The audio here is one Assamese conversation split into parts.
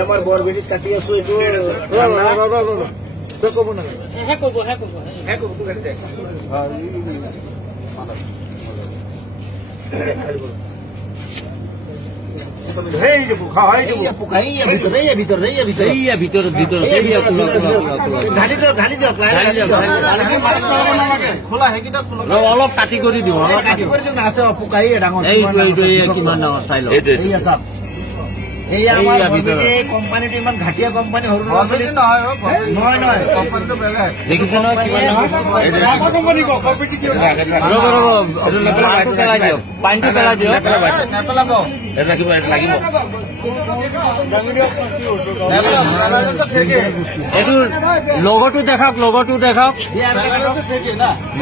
আমাৰ বৰবেটি কাটি আছো এইটো অলপ কাটি কৰি দিওঁ আছে পোকাই ডাঙৰ কিমান ডাঙৰ চাই লওঁ কোম্পানীটো ইমান ঘাটিয়া কোম্পানী সৰু ল'ৰা ছোৱালী নহয় কোম্পানীটো বেলেগ দেখিছে নহয় পেলাই দিয়ক পানীটো পেলাই দিয়ক লাগিব এইটো লগতো দেখাওক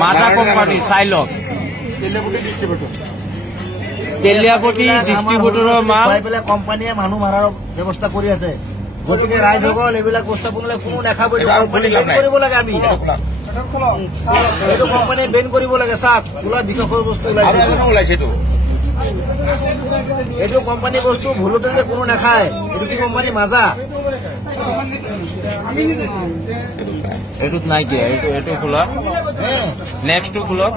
মাজা কোম্পানী চাই লওক তেলিয়াপতি ডিষ্ট্ৰিবিউটৰৰ মাল কোম্পানীয়ে মানুহ মাৰাৰ ব্যৱস্থা কৰি আছে গতিকে ৰাইজসকল এইবিলাক বস্তু বনালে কোনো দেখাব কৰিব লাগে আমি এইটো কোম্পানীয়ে বেন কৰিব লাগে চাওক ওলা বিষয়ৰ বস্তু ওলাইছে এইটো কোম্পানী বস্তু ভুলতে কোনো নাখায় এইটো কি কোম্পানী মাজা এইটোত নাই কি এইটো খোলক নেক্সটটো খোলক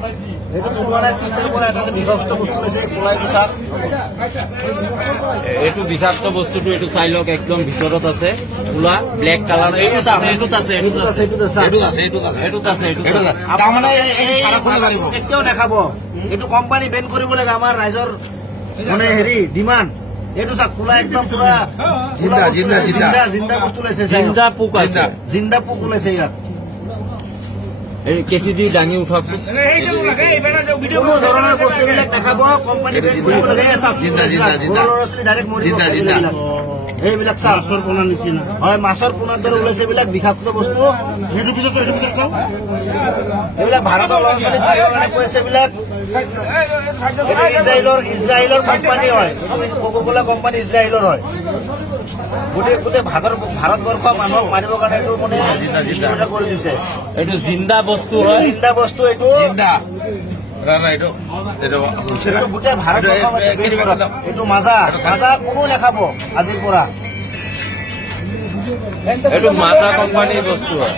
এইটো বিষাক্ত বস্তুটো এইটো চাই লওক একদম ভিতৰত আছে খোলা ব্লেক কালাৰ কেতিয়াও দেখাব এইটো কোম্পানী বেন কৰিব লাগে আমাৰ ৰাইজৰ মানে হেৰি ডিমাণ্ড এইটো চাওক খোলা একদম পুৰা জিন্দা বস্তু ওলাইছে জিন্দা পোক ওলাইছে ইয়াত কেঁচি দি দাঙি উঠাওক কোনো ধৰণৰ বস্তুবিলাক দেখাব কোম্পানী বেন কৰিব লাগে এইবিলাক মাছৰ পোনাৰ নিচিনা হয় মাছৰ পোনাৰ দৰে ওলাইছে এইবিলাক বিষাক্ত বস্তু এইবিলাক ভাৰতৰ ল'ৰা ছোৱালী কাৰণে কৈছে এইবিলাক ইজৰাইলৰ কোম্পানী হয় কোকা-কোলা কোম্পানী ইজৰাইলৰ হয় গোটেই ভাৰতবৰ্ষ মানুহক মাৰিবৰ কাৰণে এইটো মানে কৰি দিছে এইটো জিন্দা বস্তু হয় এইটো গোটেই ভাৰতবৰ্ষ এইটো মাজা কোনো নাখাব আজিৰ পৰা এইটো মাজা কোম্পানীৰ বস্তু হয়